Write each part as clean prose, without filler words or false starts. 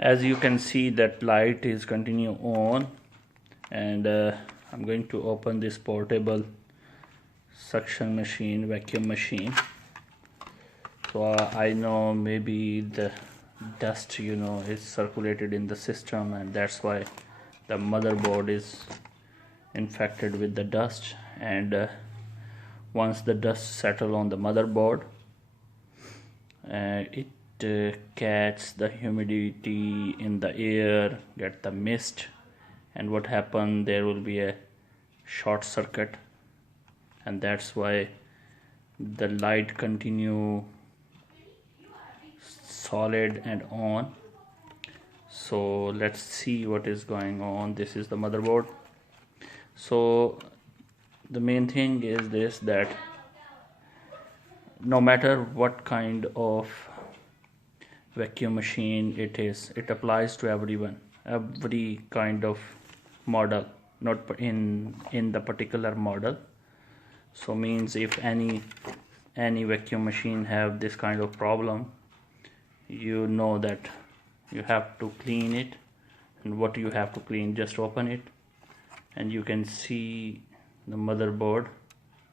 As you can see, that light is continue on, and I'm going to open this portable suction machine, vacuum machine. So I know maybe the dust is circulated in the system, and that's why the motherboard is infected with the dust. And once the dust settle on the motherboard, it catch the humidity in the air, get the mist, and what happen, there will be a short circuit, and that's why the light continue solid and on. So let's see what is going on. This is the motherboard. So the main thing is this, that no matter what kind of vacuum machine it is, it applies to everyone, every kind of model, not in the particular model. So means if any vacuum machine have this kind of problem, you know that you have to clean it. And what you have to clean, just open it, and you can see the motherboard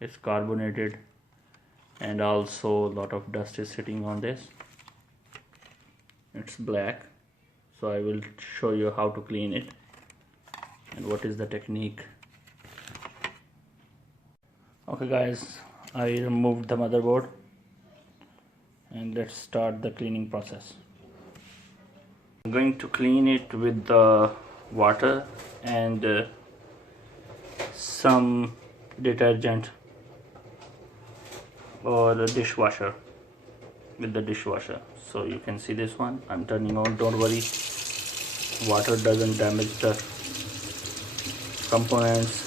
is carbonated, and also a lot of dust is sitting on this. It's black, so I will show you how to clean it and what is the technique. Okay guys, I removed the motherboard, and let's start the cleaning process. I'm going to clean it with the water and some detergent or the dishwasher, with the dishwasher. So you can see this one, I'm turning on. Don't worry, water doesn't damage the components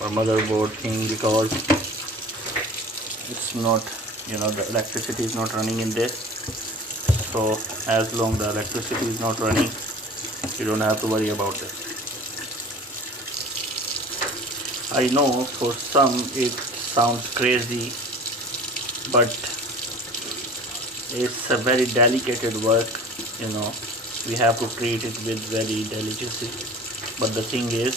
or motherboard thing, because it's not, the electricity is not running in this. So as long the electricity is not running, you don't have to worry about this. I know for some it sounds crazy, but it's a very delicate work, we have to treat it with very delicacy. But the thing is,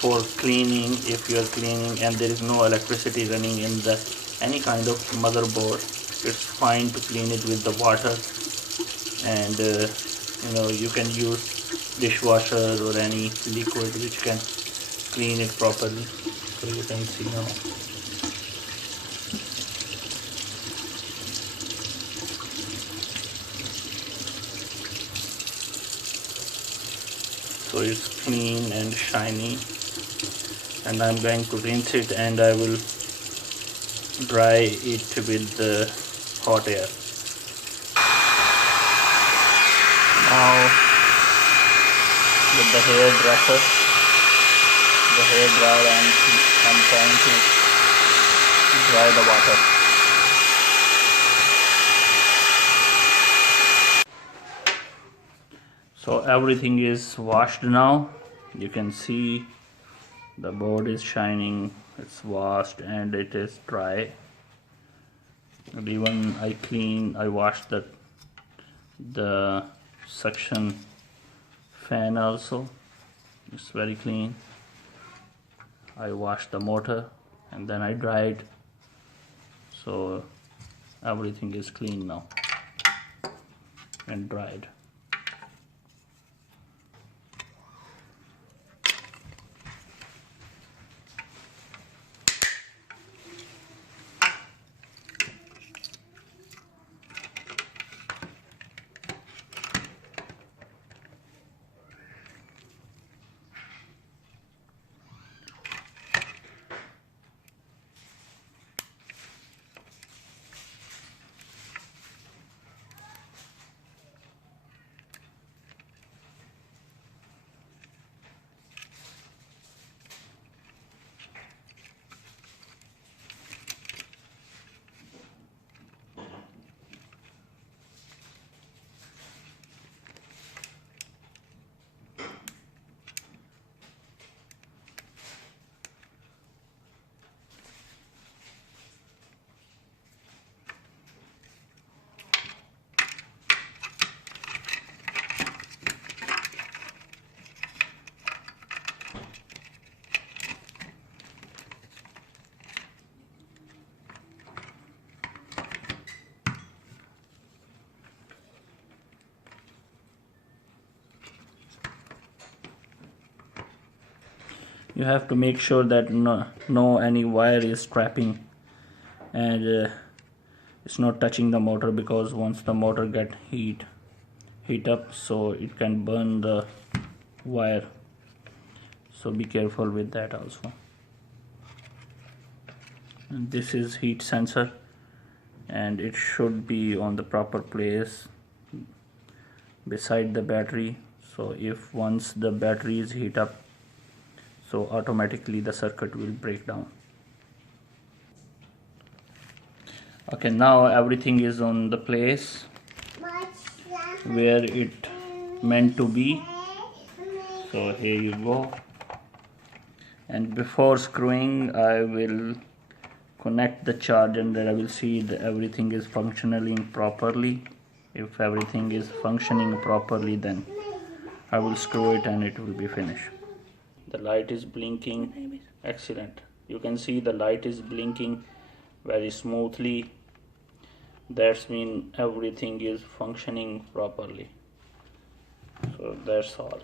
for cleaning, if you are cleaning and there is no electricity running in any kind of motherboard, it's fine to clean it with the water. And you can use dishwasher or any liquid which can clean it properly. So you can see now. So it's clean and shiny, and I'm going to rinse it, and I will dry it with the hot air. Now with the hair dryer, and I'm trying to dry the water. So everything is washed now. You can see the board is shining, it's washed, and it is dry. And even I washed the suction fan also. It's very clean. I washed the motor and then I dried. So everything is clean now and dried. You have to make sure that no any wire is trapping and it's not touching the motor, because once the motor get heat up, so it can burn the wire. So be careful with that also. And this is heat sensor, and it should be on the proper place beside the battery. So if once the battery is heat up, so automatically the circuit will break down. Okay, now everything is on the place where it meant to be. So here you go. And before screwing, I will connect the charger, and then I will see that everything is functioning properly. If everything is functioning properly, then I will screw it and it will be finished. The light is blinking. Excellent. You can see the light is blinking very smoothly. That's mean everything is functioning properly. So that's all.